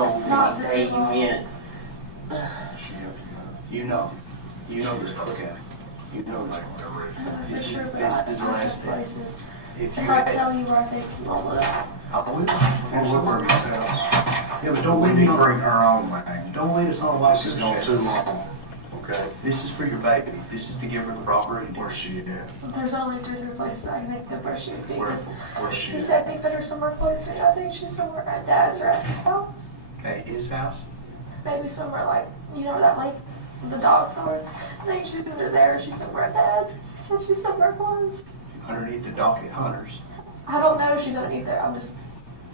Not very long. You know this, okay. You know that. For sure, but This is the last day. If I tell you where I think you will look. I will. And look where yourselves. Yeah, but don't leave me on. Bring her on, man. Don't leave us on like this is going too long. Okay? This is for your baby. This is to give her the proper attention. Where's she at? There's only two places I can think of where she would be. Where's she He at? said they put her somewhere closer. I think she's somewhere at Dad's or at his house. At his house? Maybe somewhere like, you know, that like the dog store. I think she's either there or she's somewhere at Dad's. So she's somewhere close. Underneath the dock at Hunter's. I don't know if she's underneath there. I'm just...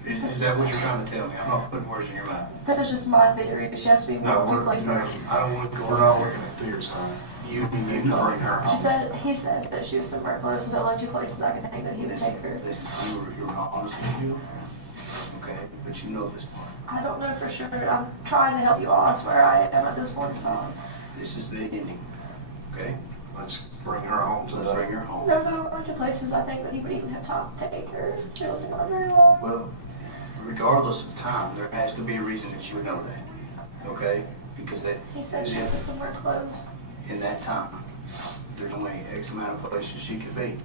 Is that what you're trying to tell me? I'm not putting words in your mouth. That is just my theory. She has to be No, two places. I don't want to go. We're not looking at theories, honey. You bring her home. He said that she was somewhere close to the only two places I can think that he would take her. You were honest with you. Okay, but you know this part. I don't know for sure. I'm trying to help you all. I swear I am at this point in time. This is the ending. Okay? Let's bring her home. Let's bring her home. There's a bunch of places I think that he would even have time to take her. It wasn't going very long. Well, regardless of time, there has to be a reason that you would know that. Okay? Because that He said she was somewhere close. in that time. There's only X amount of places she could be.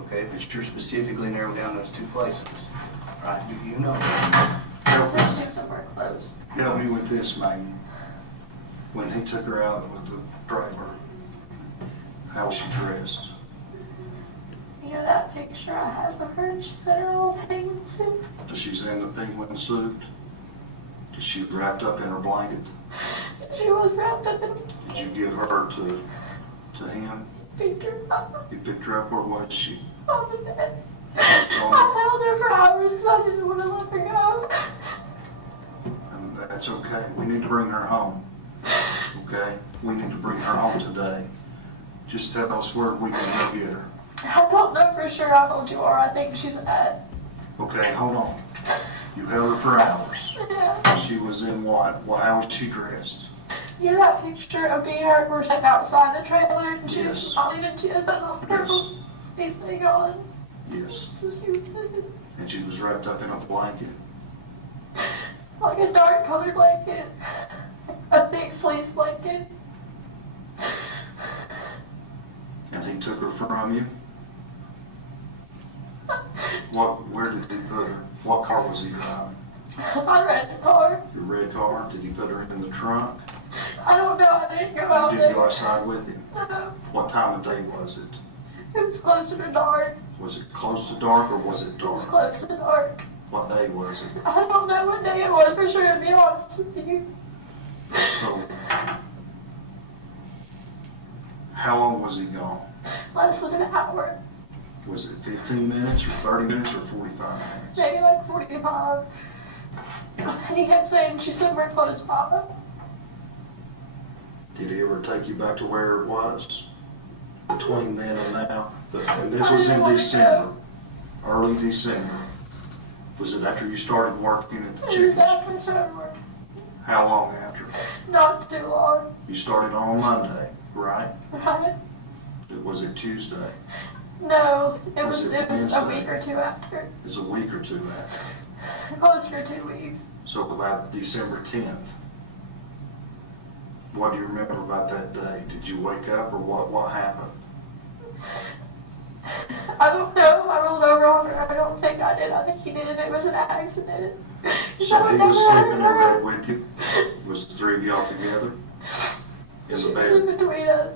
Okay? But you're specifically narrowing down those two places. Right? You know that. He said she was somewhere close. Help me with this, Maggie. When he took her out with the driver, how was she dressed? You know that picture I had of her? She said her old penguin suit. She's in the penguin suit. She was wrapped up in her blanket. She was wrapped up in... Did you give her to him? Picked her up. You picked her up, where was she? On the bed. I held her for hours because I didn't want to let her go. And that's okay. We need to bring her home. Okay? We need to bring her home today. Just tell us where we can go get her. I don't know for sure how old you are. I think she's at... Okay, hold on. You held her for hours. Yeah. She was in what? How was she dressed? You know that picture of me and her? We're sitting outside the trailer and she was Yes. smiling and she has that little purple thing on. Yes. So she was sitting And she was wrapped up in a blanket. like a dark colored blanket. A thick fleece blanket. And he took her from you? Where did he put her? What car was he driving? I read the car. Your red car? Did he put her in the trunk? I don't know. I didn't go out Did there. you go outside with him? No. What time of day was it? It was close to the dark. Was it close to dark or was it It was dark? close to the dark. What day was it? I don't know what day it was for sure, to be honest with you. So, how long was he gone? Less than an hour. Was it 15 minutes or 30 minutes or 45 minutes? Maybe like 45. And he kept saying she's somewhere close by. Did he ever take you back to where it was? Between then and now? And this was in December, early December. Was it after you started working at the It was chicken? after summer. How long after? Not too long. You started on Monday, right? Right? Was it Tuesday? No, it was a Wednesday? week or two after. It was a week or two after. Closer to 2 weeks. So about December 10th. What do you remember about that day? Did you wake up or what happened? I don't know. I rolled over on her. I don't think I did. I think he did it. It was an accident. So he was sleeping in bed with you? Was the three of y'all together? In the In bed? between us.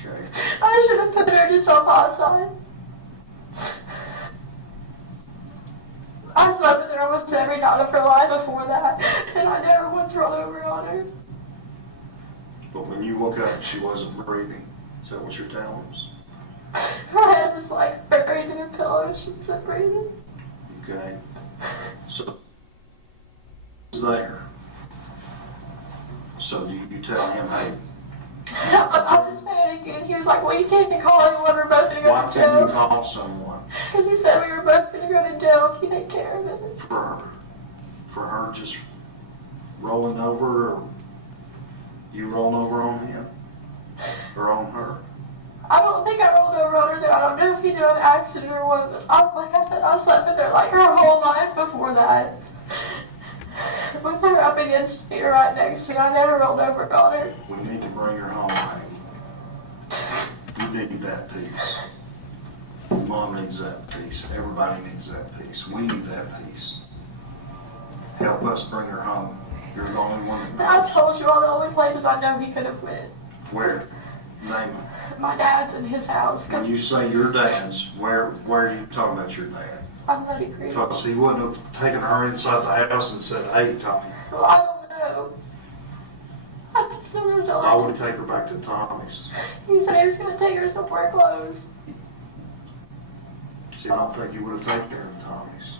Okay. I should have put her just on my side. I slept with her almost every night of her life before that, and I never once rolled over on her. But when you woke up, she wasn't breathing. Is that what you're telling us? Her head was like buried in her pillow. She wasn't breathing. Okay. So, there. So do you tell him, hey, I was panicking. He was like, well, you can't be calling anyone. We're both going to go why to can't you jail. call someone And he said we were both going to go to jail if he didn't care of it. for her just rolling over, or you rolling over on him or on her? I don't think I rolled over on her though. I don't know if he did an accident or what. But like I said, I slept with her like her whole life before that. did see her right next to me. I never rolled over on her. We need to bring her home, Maggie. You need that peace. Mom needs that peace. Everybody needs that peace. We need that peace. Help us bring her home. You're the only one that knows. I told you all the only places I know he could have went. Where? Name it. My dad's in his house. When you say your dad's, where are you talking about your dad? I'm Muddy Creek. Because he wouldn't have taken her inside the house and said, hey, Tommy. Well, I don't know. I just don't know. Why would he take her back to Tommy's? He said he was going to take her somewhere close. See, I don't think he would have taken her to Tommy's.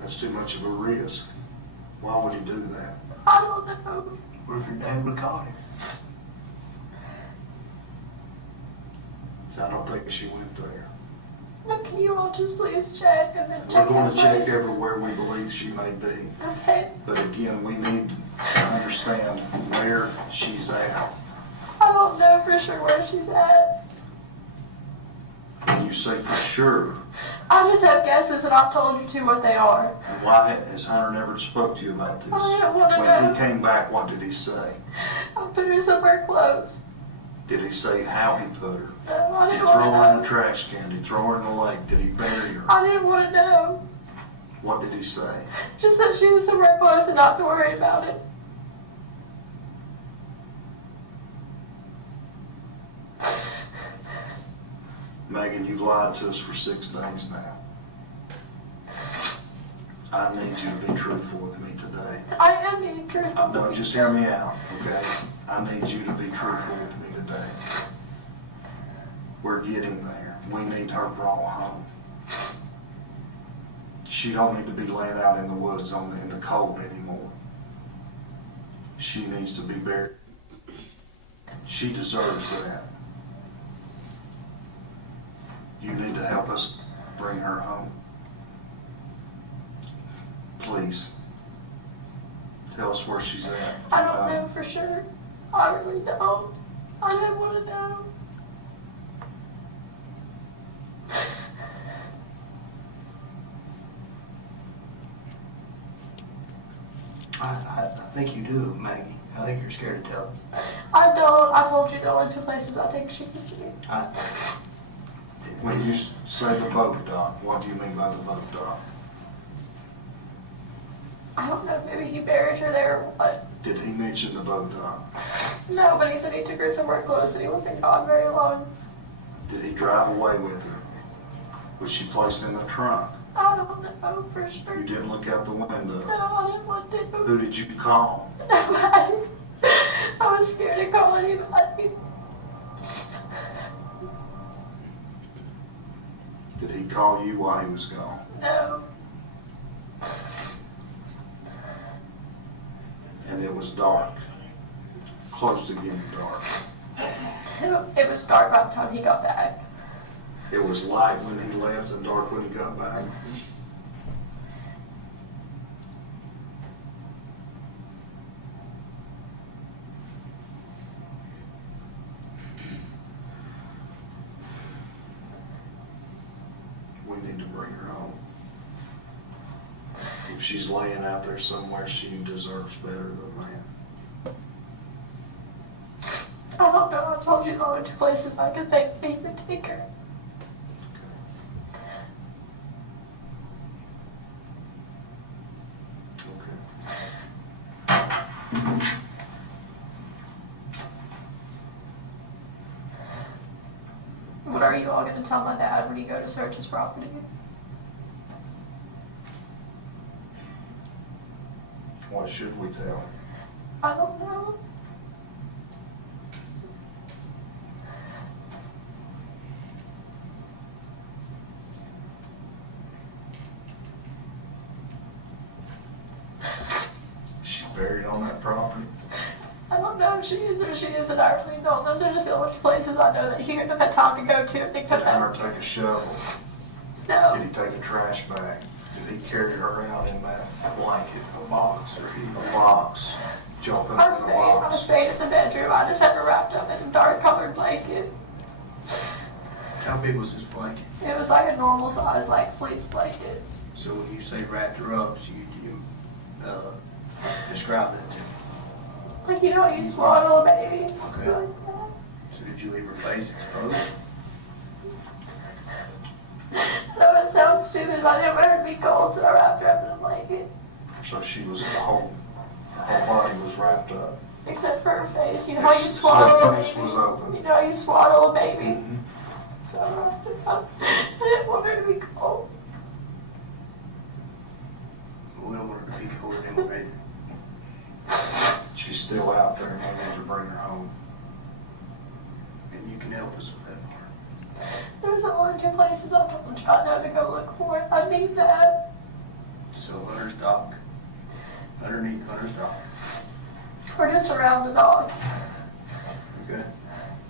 That's too much of a risk. Why would he do that? I don't know. What if your dad would have caught him? See, I don't think she went there. Look, can you all just please check and then We're check going to check everybody? everywhere we believe she may be. Okay. But again, we need to understand where she's at. I don't know for sure where she's at. When you say for sure, I just have guesses and I've told you two what they are. why has Hunter never spoke to you about this? I didn't want to When know. he came back, what did he say? I put her somewhere close. Did he say how he put her? No, I Did he didn't throw her in want the to know. trash can? Did he throw her in the lake? Did he bury her? I didn't want to know. What did he say? Just that she was somewhere close and not to worry about it. Megan, you've lied to us for 6 days now. I need you to be truthful with me today. I am being truthful. No, just hear me out, okay? I need you to be truthful with me today. We're getting there. We need her brought home. She don't need to be laying out in the woods in the cold anymore. She needs to be buried. She deserves that. You need to help us bring her home. Please. Tell us where she's at. I don't know for sure. I really don't. I didn't want to know. I think you do, Maggie. I think you're scared to tell. I don't. I told you going to places I think she could be. When you say the boat dock, what do you mean by the boat dock? I don't know, maybe he buried her there or what. Did he mention the boat dock? No, but he said he took her somewhere close and he wasn't gone very long. Did he drive away with her? Was she placed in the trunk? I don't know for sure. You didn't look out the window. No, I didn't want to. Who did you call? Nobody. I was scared to call anybody. Did he call you while he was gone? No. And it was dark. Close to getting dark. It was dark by the time he got back. It was light when he left and dark when he got back. We need to bring her home. If she's laying out there somewhere, she deserves better than that. I don't know. I told you going to places I could think he could take her. What are you all going to tell my dad when you go to search his property? What should we tell him? I don't know. Is she buried on that property? I don't know if she is or she isn't. I really don't know. There's a village places I know that he would have had time to go to if they come Did Hunter out. take a shovel? No. Did he take a trash bag? Did he carry her out in that blanket, a box, or a box? Jump in I the stayed box? in the bedroom. I just had her wrapped up in a dark colored blanket. How big was this blanket? It was like a normal size, like fleece blanket. So when you say wrapped her up, so Describe that to me. Like, you know, you swaddle a baby. Okay. Like that. So did you leave her face exposed? So it sounds stupid, but I never heard me cold, so I wrapped her up in a blanket. So she was, her whole body was wrapped up. Except for her face. You know how you swaddle So a her face baby? was open. You know how you swaddle a baby? Mm-hmm. So I wrapped her up. I didn't want her to be cold. We don't want her to be cold anyway. She's still out there, and we need to bring her home. And you can help us with that part. There's only two places I'm trying not to go look for it. I need that. So Hunter's dock. Underneath Hunter's dock. Or just around the dog. Okay.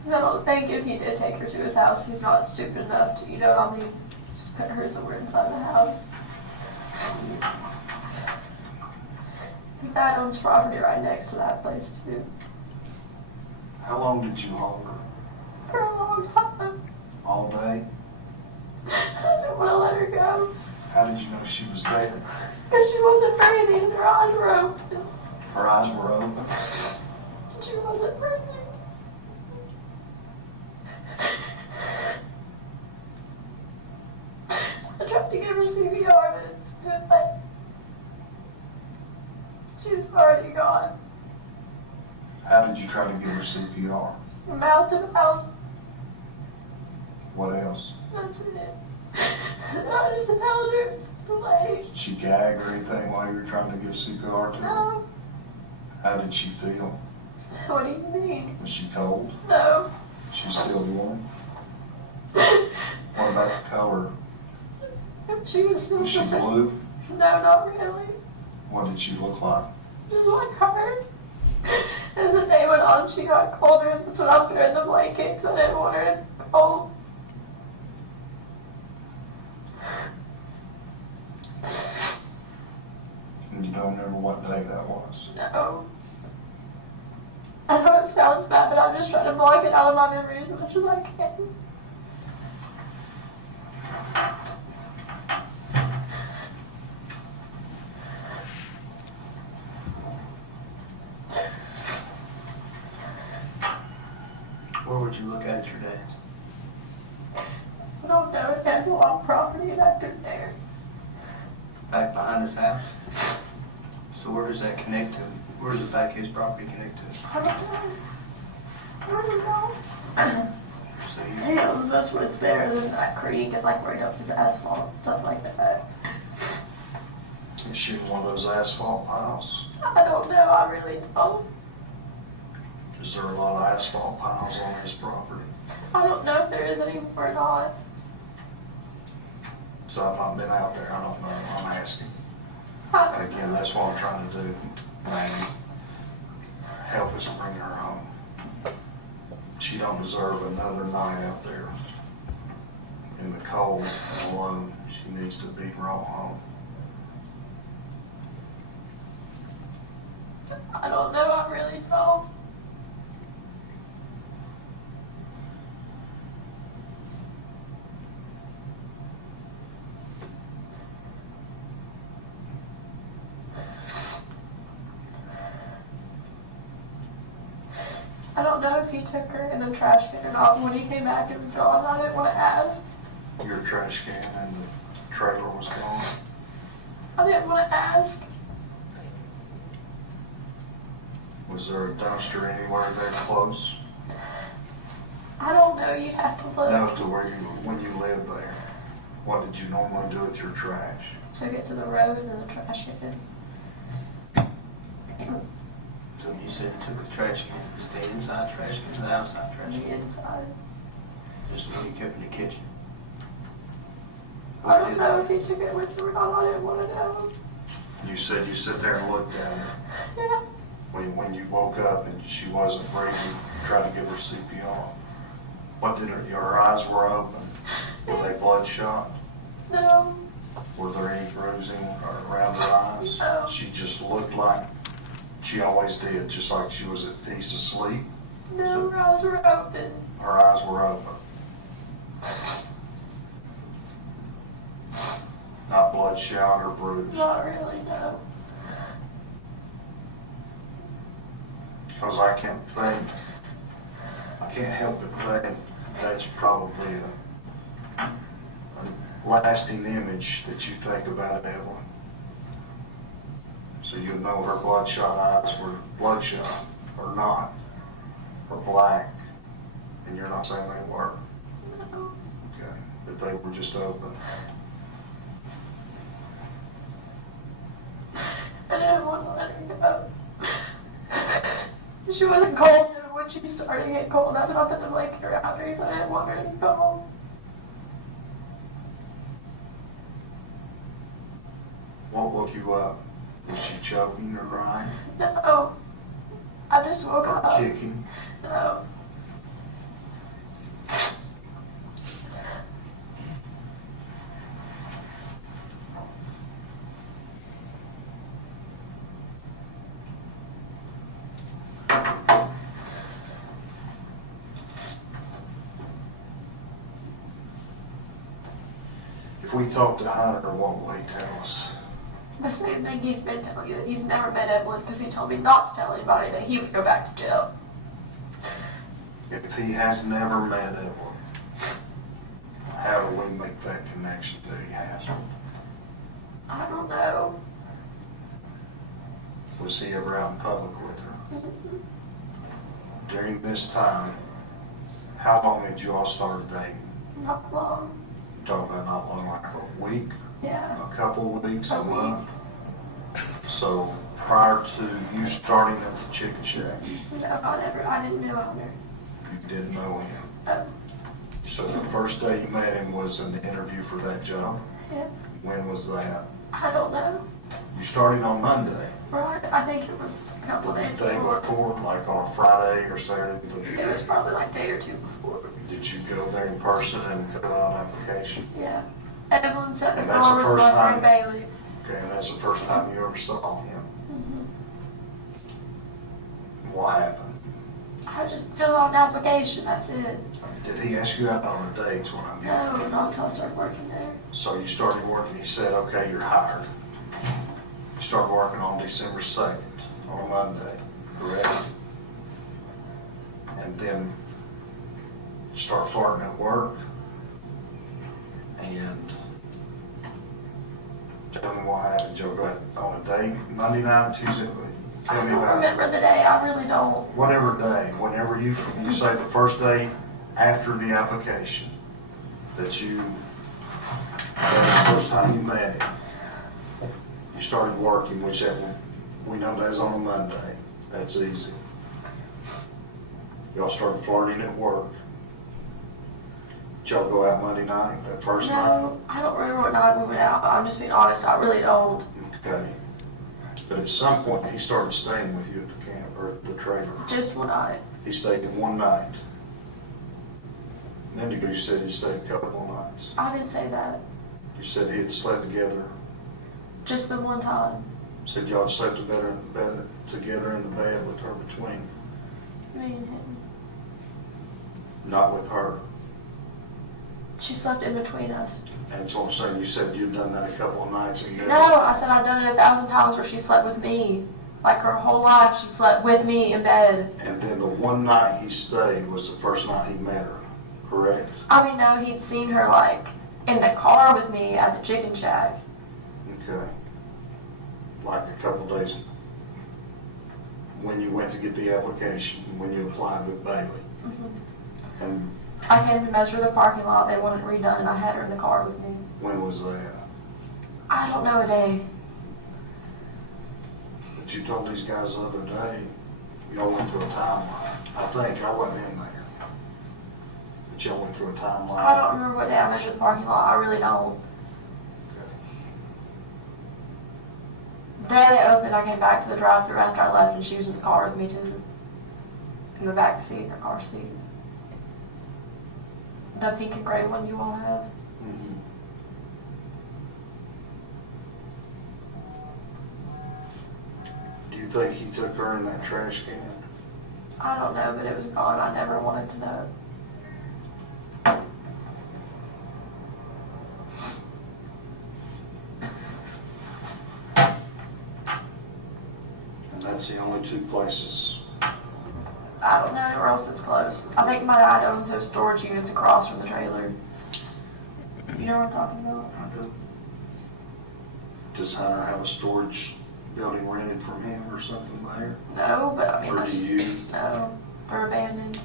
I don't think if he did take her to his house, he's not stupid enough to, you know what I mean? Just put her somewhere inside the house. His dad owns property right next to that place too. How long did you hold her? For a long time. All day? I didn't want to let her go. How did you know she was dead? Because she wasn't breathing. Her eyes were open. Her eyes were open. She wasn't breathing. I tried to give her CPR, but she was already gone. How did you try to give her CPR? Mouth to mouth. What else? That's it. I just held her play. Did she gag or anything while you were trying to give CPR to her? No. How did she feel? What do you mean? Was she cold? No. She's still warm? What about the color? She was still Was she there. blue? No, not really. What did she look like? Just like her. As the day went on, she got colder, and so I put her in the blanket because I didn't want her cold. And you don't remember what day that was? No. I know it sounds bad, but I'm just trying to block it out of my memory as much as I can. Where would you look at your dad? I don't know if that's a lot of property back in there. Back behind his house? So where does that connect to? Where does the back of his property connect to? I don't know. I don't know. So you, Yeah, that's what's there. Then that creek is like right up to the asphalt, stuff like that. Is she in one of those asphalt piles? I don't know. I really don't. Is there a lot of asphalt piles on his property? I don't know if there is any or not. So I've not been out there, I don't know, I'm asking. I, Again, that's what I'm trying to do, Maggie. Help us bring her home. She don't deserve another night out there in the cold and alone. She needs to be brought home. I don't know. I really don't. I don't know if he took her in the trash can or not. When he came back, it was gone. I didn't want to ask. Your trash can and the trailer was gone. I didn't want to ask. Was there a dumpster anywhere there close? I don't know. You have to look. No, to where you, when you lived there. What did you normally do with your trash? Took it to the road and then the trash can. so you said you took the trash can, the inside trash can, the outside On trash the can? inside. Just when you kept in the kitchen? I don't know if he took it with him or not. I didn't want to know. You said you sit there and looked at her. Yeah. When you woke up and she wasn't breathing, you tried to give her CPR. What did her eyes were open? Were they bloodshot? No. Were there any bruising around her eyes? No. She just looked like she always did, just like she was at peace asleep. No, her eyes were open. Her eyes were open. Not bloodshot or bruised. Not really, no. Because I can't help but think that's probably a lasting image that you think about Evelyn. So you know her bloodshot eyes were bloodshot or not, or black, and you're not saying they were. No. Okay, but they were just open. I didn't want to let her go. She wasn't cold when she started getting cold. I put the blanket around her, but I didn't want her to go home. What woke you up? Was she choking or crying? No. I just woke Or up. kicking? No. If we talk to Hunter, what will he tell us? The same thing he's been telling you, that he's never met Evelyn because he told me not to tell anybody that he would go back to jail. If he has never met Evelyn, how do we make that connection that he has? I don't know. Was he ever out in public with her? During this time, how long had you all started dating? Not long. Talking about not long, like a week, Yeah. a couple of weeks, a A week. month? So prior to you starting at the chicken shack, No, I didn't know Hunter. you didn't know him. Oh, So the first day you met him was an interview for that job? yeah. When was that? I don't know. You started on Monday. Right. I think it was a couple of days The day before. before, like on a Friday or Saturday? It was probably like a day or two before. Did you go there in person and fill out an application? Yeah. Evelyn sat in And the that's car the with first my time? friend Bailey. Okay, and that's the first time you ever saw him. What happened? I just filled out an application, that's it. Did he ask you out on a date? What I'm getting No, at? not until I started working there. So you started working, he said, okay, you're hired. You started working on December 2nd, on a Monday, correct? And then start farting at work. And tell me what happened. Joe got on a date, Monday night, Tuesday, tell I me don't about remember the day, I really don't. whatever day, whenever you say the first day after the application, that you, the first time you met him, you started working, which that, we know that was on a Monday. That's easy. Y'all started farting at work. Did y'all go out Monday night, that first night? No, I don't remember what night we went out. I'm just being honest, I really don't. Okay. But at some point, he started staying with you at the camp, or at the trailer. Just one night. He stayed in one night. And then you said he stayed a couple of nights. I didn't say that. You said he had slept together. Just the one time. Said y'all had slept together in the bed with her between. Me and him. Not with her. She slept in between us. And so I'm saying, you said you'd done that a couple of nights and No, I said I'd done it 1,000 times where she slept with me. Like her whole life she slept with me in bed. And then the one night he stayed was the first night he met her, correct? I mean, no, he'd seen her like in the car with me at the chicken shack. Okay. Like a couple days when you went to get the application, when you applied with Bailey. And I came to measure the parking lot. They wanted it redone, and I had her in the car with me. when was that? I don't know a day. But you told these guys the other day, y'all went through a timeline. I think, I wasn't in there. But y'all went through a timeline. I don't remember what day I measured the parking lot. I really don't. The day they opened, I came back to the drive-thru after I left, and she was in the car with me too. In the back seat, her car seat. The pink and gray one you all have. Mhm. Do you think he took her in that trash can? I don't know, but it was gone. I never wanted to know. And that's the only two places I don't know, or else it's closed. I think my dad owns those storage units across from the trailer. You know what I'm talking about? I do. Does Hunter have a storage building rented from him or something there? No, but I mean, Or do you? no, they're abandoned.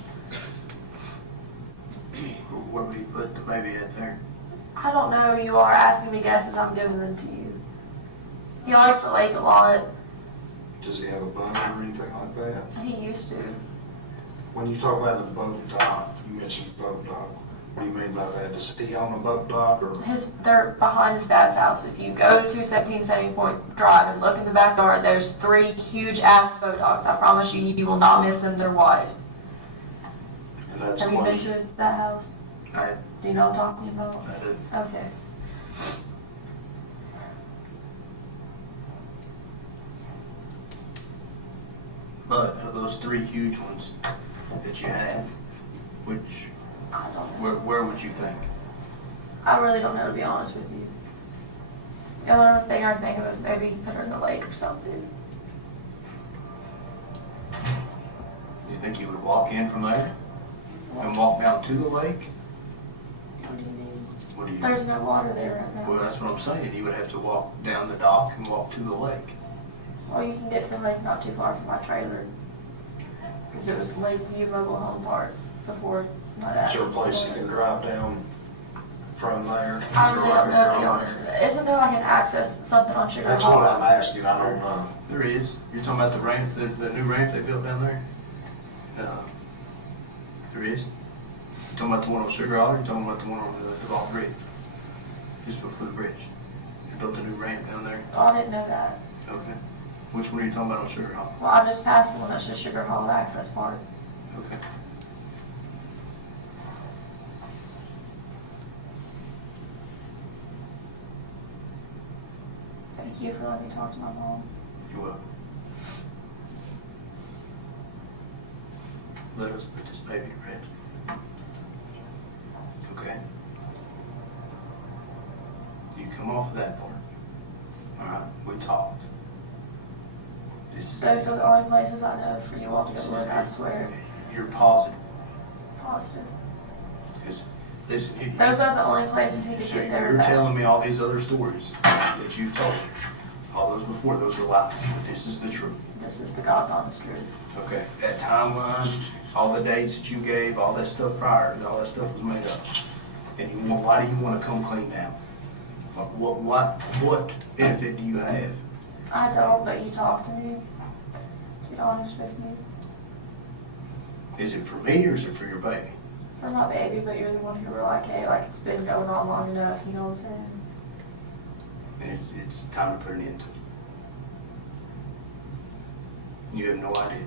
What do we put the baby at there? I don't know, you are asking me guesses, I'm giving them to you. He likes the lake a lot. Does he have a boat or anything like that? He used to. When you talk about the boat dock, you mentioned boat dock. What do you mean by that? Does he own a boat dock or? They're behind his dad's house. If you go to 217 Sandy Point Drive and look in the backyard, there's 3 huge ass boat docks. I promise you, you will not miss them. They're wide. And that's Have you one- been to that house? I Do you know what I'm talking about? do. Okay. But of those 3 huge ones that you have, which, I don't know. where would you think? I really don't know, to be honest with you. The only thing I think of is maybe put her in the lake or something. Do you think you would walk in from there and walk down to the lake? What do you mean? What do you? There's no water there right now. Well, that's what I'm saying. You would have to walk down the dock and walk to the lake. Well, you can get to the lake not too far from my trailer. Because it was Lakeview Mobile Home Park before my dad. Is there a place you can drive down from there? I really don't know, to be honest. Isn't there like an access, something on Sugar That's Hall? what I'm asking, I don't know. There is. You're talking about the ramp, the new ramp they built down there? There is. You talking about the one on Sugar Hall, or you talking about the one on the Devon Bridge? Just before the bridge. They built a new ramp down there. Oh, I didn't know that. Okay. Which one are you talking about on Sugar Hall? Well, I just passed the one that's the Sugar Hall access part. Okay. Thank you for letting me talk to my mom. You're welcome. Let us put this baby to rest. Okay? You come off of that part. All right? We talked. This is, Those are the only places I know for you all to go to work, I swear. you're positive. Positive. Because listen, Those are the only places he could so get there. you're telling me all these other stories that you told me. All those before, those are lies. But this is the truth. This is the God's honest truth. Okay? That timeline, all the dates that you gave, all that stuff prior, all that stuff was made up. And you want, why do you want to come clean now? What benefit do you have? I don't, but you talk to me. To be honest with me. Is it for me or is it for your baby? For my baby, but you're the one who were like, hey, like, it's been going on long enough, you know what I'm saying? And it's time to put an end to it. You have no idea.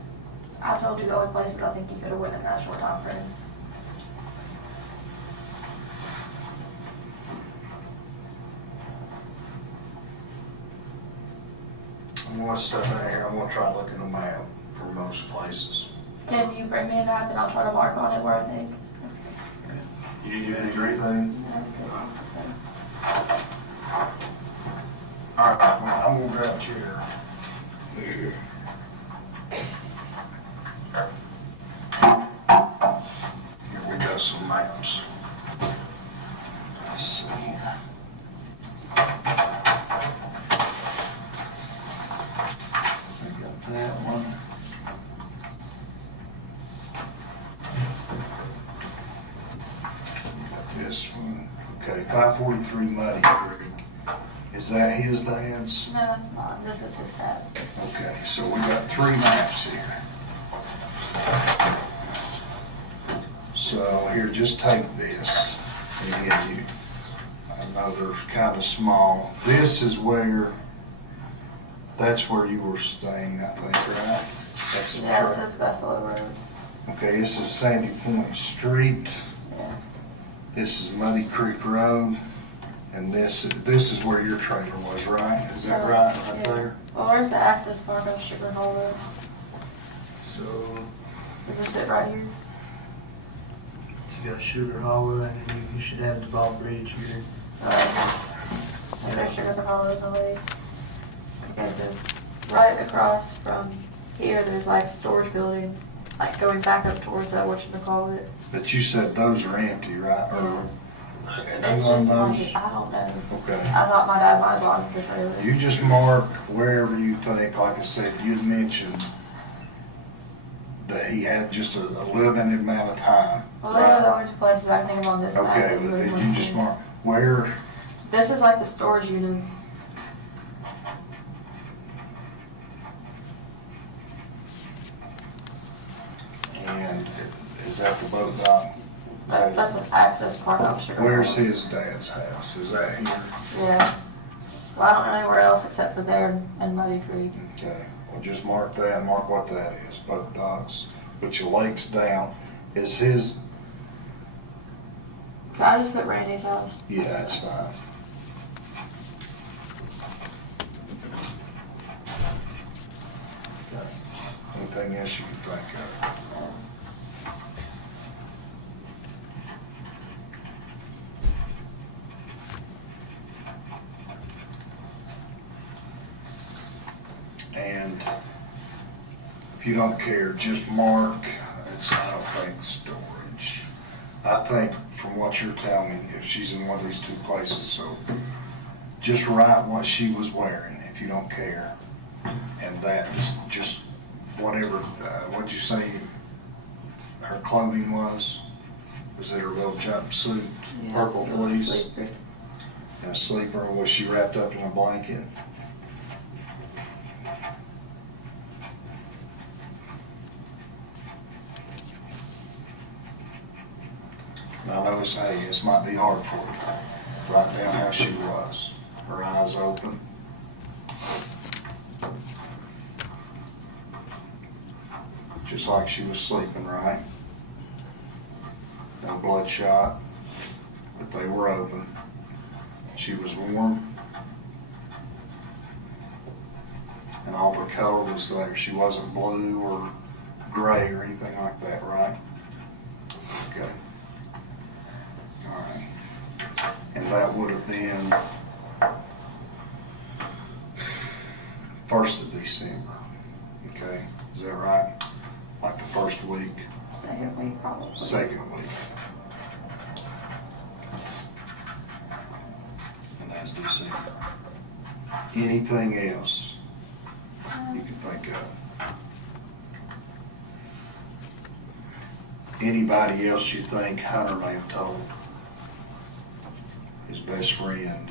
I told you the only places I think you could have went in that short time frame. I'm gonna step in here, I'm gonna try to look in the map for most places. Can you bring me a map and I'll try to mark on it where I think? You need anything? Anything? All right, well, I'm gonna grab a chair. Here we got some maps. Let's see here. We got that one. We got this one. Okay, 543 Muddy Creek. Is that his dad's? No, it's not. This is his dad. Okay, so we got 3 maps here. So here, just take this. And give you, I know they're kind of small. This is where, that's where you were staying, I think, right? That's the Yeah, track. this is Buffalo Road. Okay, this is Sandy Point Street. Yeah. This is Muddy Creek Road. And this is where your trailer was, right? Is that right Yeah. there? Well, where's the access park on Sugar Hall Road? So, Is this it right here? you got Sugar Hollow, and then you should have the Ball Bridge here. Yeah, there's Sugar Hall Road away. Okay, so right across from here, there's like a storage building. like going back up towards that, whatchamacallit. But you said those are empty, right? Or It's who just own like, those? I don't know. Okay. I thought my dad might have bought the trailer. You just mark wherever you think, like I said, you'd mentioned that he had just a limited amount of time. Well, those are the only places I think of on this map. Okay, that you but really did want you to just see. mark where? This is like the storage unit. And is that the boat dock? That's an access part, I'm sure. Where's his dad's house? Is that here? Yeah. Well, I don't know anywhere else except for there and Muddy Creek. Okay, well, just mark that, mark what that is, boat docks, put your lakes down. Is his, So I just put Randy's house. yeah, that's fine. Okay. Anything else you can think of? And if you don't care, just mark, I don't think storage. I think from what you're telling me, if she's in one of these two places, so just write what she was wearing if you don't care. And that's just whatever, what'd you say her clothing was? Was it her little jumpsuit, purple fleece? Sleeper. And a sleeper, was she wrapped up in a blanket? Now notice, hey, this might be hard for you. Write down how she was. Her eyes open. Just like she was sleeping, right? No bloodshot, but they were open. She was warm. And all the color was there. She wasn't blue or gray or anything like that, right? Okay. All right. And that would have been 1st of December. Okay, is that right? Like the first week, Second week, probably. second week. And that's December. Anything else you can think of? Anybody else you think Hunter may have told? His best friend,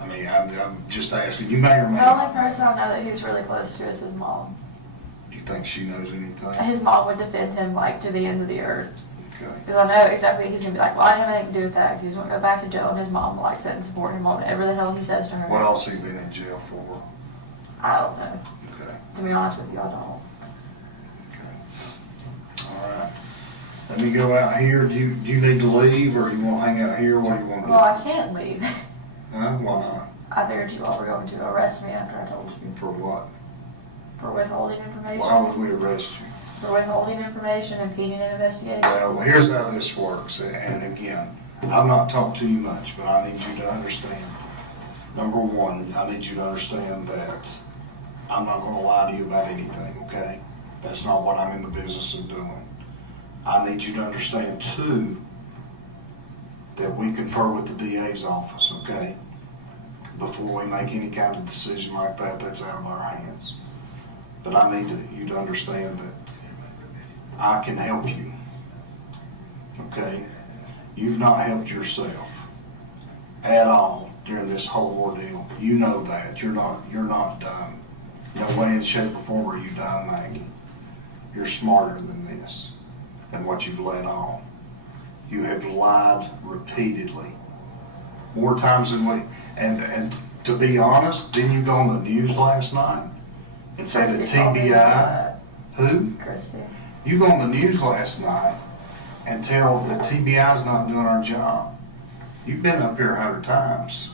I'm just asking, you may or may The only not. person I know that he's really close to is his mom. Do you think she knows anything? His mom would defend him like to the end of the earth. Okay. Because I know exactly he's gonna be like, well, I didn't have anything to do with that. He's gonna go back to jail, and his mom will like sit and support him on whatever the hell he says to her. What else he been in jail for? I don't know. Okay, To be honest with you, I don't. okay. All right. Let me go out here. Do you need to leave, or you want to hang out here? What do you want to do? Well, I can't leave. Huh? Why not? I figured you all were going to arrest me after I told you. For what? For withholding information. Why would we arrest you? For withholding information, impeding an investigation. Well, here's how this works, and again, I'm not talking to you much, but I need you to understand. Number one, I need you to understand that I'm not going to lie to you about anything, okay? That's not what I'm in the business of doing. I need you to understand, too, that we confer with the DA's office, okay? Before we make any kind of decision like that, that's out of our hands. But I need you to understand that I can help you, okay? You've not helped yourself at all during this whole ordeal. You know that. You're not dumb. No way in shape or form are you dumb, Maggie. You're smarter than this, than what you've let on. You have lied repeatedly, more times than we. And to be honest, didn't you go on the news last night and say that TBI? Who? Christy. You go on the news last night and tell that TBI's not doing our job. You've been up here 100 times.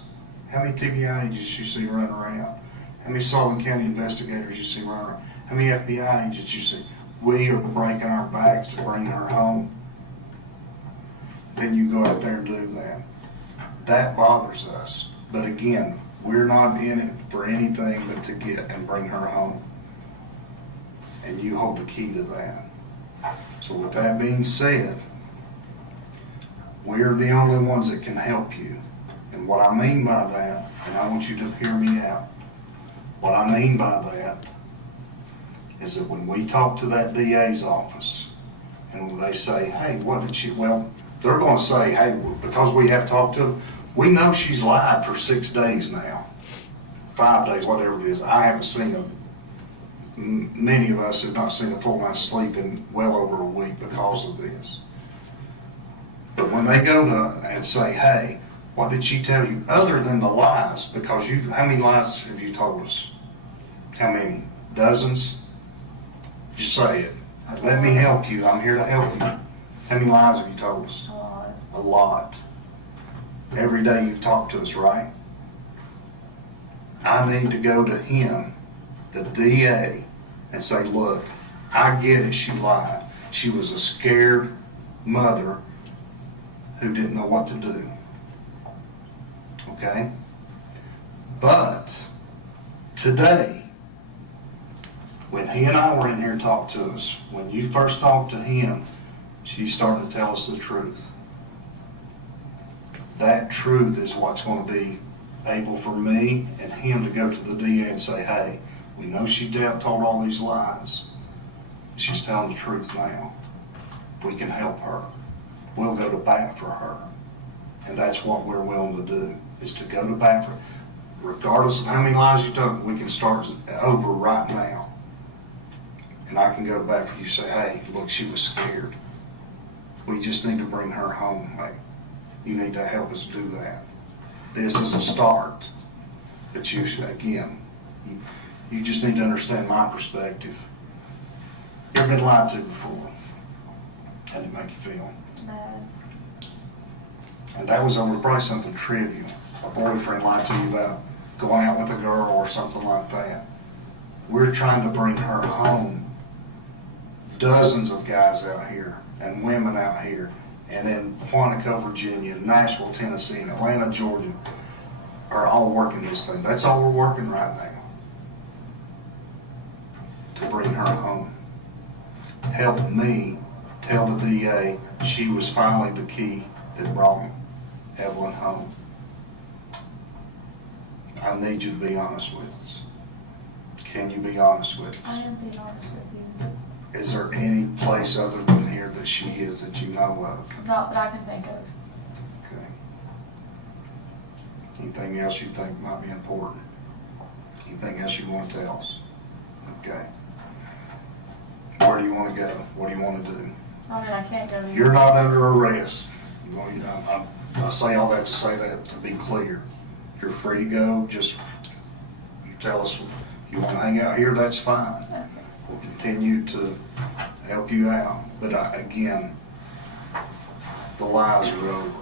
How many TBI agents you see running around? How many Sullivan County investigators you see running around? How many FBI agents you see? We are breaking our backs to bring her home. Then you go out there and do that. That bothers us. But again, we're not in it for anything but to get and bring her home. and you hold the key to that. So with that being said, we're the only ones that can help you. And what I mean by that, and I want you to hear me out, what I mean by that is that when we talk to that DA's office, and when they say, hey, what did she, well, they're going to say, hey, because we have talked to them, we know she's lied for 6 days now, 5 days, whatever it is. I haven't seen her. Many of us have not seen a full night's sleep in well over a week because of this. But when they go to and say, hey, what did she tell you other than the lies? Because how many lies have you told us? How many? Dozens? Just say it. Let me help you. I'm here to help you. How many lies have you told us? A lot. A lot. Every day you've talked to us, right? I need to go to him, the DA, and say, look, I get it, she lied. She was a scared mother who didn't know what to do. Okay? But today, when he and I were in here talking to us, when you first talked to him, she started to tell us the truth. That truth is what's going to be able for me and him to go to the DA and say, hey, we know she told all these lies. She's telling the truth now. We can help her. We'll go to bat for her. And that's what we're willing to do, is to go to bat for her. Regardless of how many lies you told, we can start over right now. And I can go to bat for you and say, hey, look, she was scared. We just need to bring her home. Like, you need to help us do that. This is a start. But you should, again, you just need to understand my perspective. You've been lied to before. How did it make you feel? Bad. And that was over probably something trivial. A boyfriend lied to you about going out with a girl or something like that. We're trying to bring her home. Dozens of guys out here and women out here, and in Quantico, Virginia, Nashville, Tennessee, and Atlanta, Georgia, are all working this thing. That's all we're working right now. To bring her home. Help me tell the DA she was finally the key that brought Evelyn home. I need you to be honest with us. Can you be honest with us? I am being honest with you. Is there any place other than here that she is that you know of? Not that I can think of. Okay. Anything else you think might be important? Anything else you want to tell us? Okay. Where do you want to go? What do you want to do? I mean, I can't go to You're not under arrest. I say all that to say that to be clear. You're free to go. Just you tell us you want to hang out here, that's fine. Okay. We'll continue to help you out. But again, the lies are over.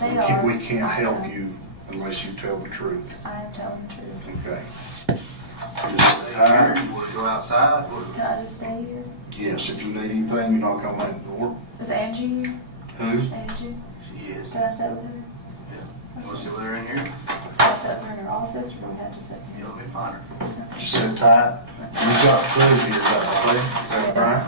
They are. We can't help you unless you tell the truth. I am telling the truth. Okay. You want to go outside? Can I just stay here? Yes, if you need anything, you know, come in the door. Is Angie here? Who? Angie? She is. Can I sit with her? You want to sit with her in here? Can I sit with her in her office, or do we have to sit here? You'll be fine. Just sit tight. You've got food here, is that right? Is that right?